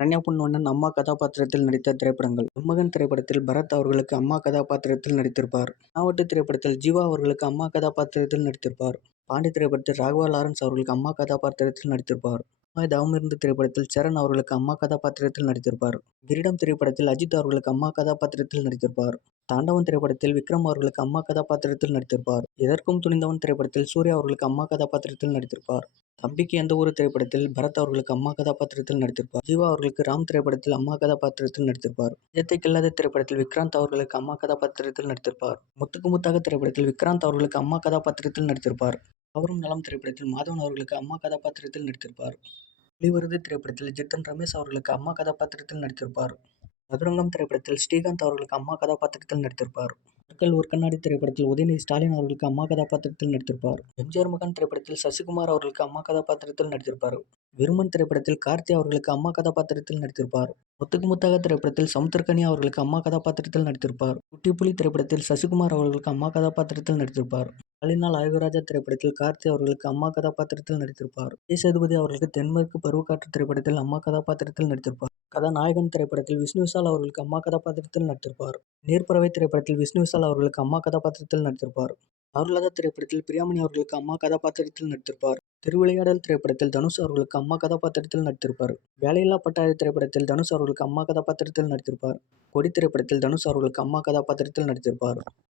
சரண்யா பொன்வண்ணன் அம்மா கதாபாத்திரத்தில் நடித்த திரைப்படங்கள்: பொன்மகன் திரைப்படத்தில் பரத் அவர்களுக்கு அம்மா கதாபாத்திரத்தில் நடித்திருப்பார். தெனாவட்டு திரைப்படத்தில் ஜீவா அவர்களுக்கு அம்மா கதாபாத்திரத்தில் நடித்திருப்பார். பாண்டி திரைப்படத்தில் ராகவா லாரன்ஸ் அவர்களுக்கு அம்மா கதாபாத்திரத்தில் நடித்திருப்பார். தாய் தவமிருந்து திரைப்படத்தில் சரண் அவர்களுக்கு அம்மா கதாபாத்திரத்தில் நடித்திருப்பார். கிரீடம் திரைப்படத்தில் அஜித் அவர்களுக்கு அம்மா கதாபாத்திரத்தில் நடித்திருப்பார். தாண்டவன் திரைப்படத்தில் விக்ரம் அவர்களுக்கு அம்மா கதாபாத்திரத்தில் நடித்திருப்பார். எதற்கும் துணிந்தவன் திரைப்படத்தில் சூர்யா அவர்களுக்கு அம்மா கதாபாத்திரத்தில் நடித்திருப்பார். தம்பிக்கு எந்த ஊரு திரைப்படத்தில் பரத் அவர்களுக்கு அம்மா கதாபாத்திரத்தில் நடித்திருப்பார். ஜீவா அவர்களுக்கு ராம் திரைப்படத்தில் அம்மா கதாபாத்திரத்தில் நடித்திருப்பார். நிஜத்தை கில்லாத திரைப்படத்தில் விக்ராந்த் அவர்களுக்கு அம்மா கதாபாத்திரத்தில் நடித்திருப்பார். முத்துக்கு முத்தாக திரைப்படத்தில் விக்ராந்த் அவர்களுக்கு அம்மா கதாபாத்திரத்தில் நடித்திருப்பார். அவரும் நலம் திரைப்படத்தில் மாதவன் அவர்களுக்கு அம்மா கதாபாத்திரத்தில் நடித்திருப்பார். வெளிவருது திரைப்படத்தில் ஜித்தன் ரமேஷ் அவர்களுக்கு அம்மா கதாபாத்திரத்தில் நடித்திருப்பார். சதுரங்கம் திரைப்படத்தில் ஸ்ரீகாந்த் அவர்களுக்கு அம்மா கதாபாத்திரத்தில் நடித்திருப்பார். கற்கள் ஒரு கண்ணாடி திரைப்படத்தில் உதயநிதி ஸ்டாலின் அவர்களுக்கு அம்மா கதாபாத்திரத்தில் நடித்திருப்பார். எம்ஜிஆர் மகன் திரைப்படத்தில் சசிகுமார் அவர்களுக்கு அம்மா கதாபாத்திரத்தில் நடித்திருப்பார். விருமன் திரைப்படத்தில் கார்த்தி அவர்களுக்கு அம்மா கதாபாத்திரத்தில் நடித்திருப்பார். முத்துக்கு முத்தாக திரைப்படத்தில் சமுத்திரக்கனி அவர்களுக்கு அம்மா கதாபாத்திரத்தில் நடித்திருப்பார். குட்டிப்புலி திரைப்படத்தில் சசிகுமார் அவர்களுக்கு அம்மா கதாபாத்திரத்தில் நடித்திருப்பார். பாலினால் அழகுராஜா திரைப்படத்தில் கார்த்தி அவர்களுக்கு அம்மா கதாபாத்திரத்தில் நடித்திருப்பார். விஜய் சேதுபதி அவர்களுக்கு தென்மேற்கு பருவக்காற்று திரைப்படத்தில் அம்மா கதாபாத்திரத்தில் நடித்திருப்பார். கதாநாயகன் திரைப்படத்தில் விஷ்ணு விஷால் அவர்களுக்கு அம்மா கதாபாத்திரத்தில் நடித்திருப்பார். நீர்ப்பறவை திரைப்படத்தில் விஷ்ணு விஷால் அவர்களுக்கு அம்மா கதாபாத்திரத்தில் நடித்திருப்பார். அருள்லதா திரைப்படத்தில் பிரியாமணி அவர்களுக்கு அம்மா கதாபாத்திரத்தில் நடித்திருப்பார். திருவிளையாடல் திரைப்படத்தில் தனுஷ் அவர்களுக்கு அம்மா கதாபாத்திரத்தில் நடித்திருப்பார். வேலையில்லா பட்டதாரி திரைப்படத்தில் தனுஷ் அவர்களுக்கு அம்மா கதாபாத்திரத்தில் நடித்திருப்பார். கொடி திரைப்படத்தில் தனுஷ் அவர்களுக்கு அம்மா கதாபாத்திரத்தில் நடித்திருப்பார்.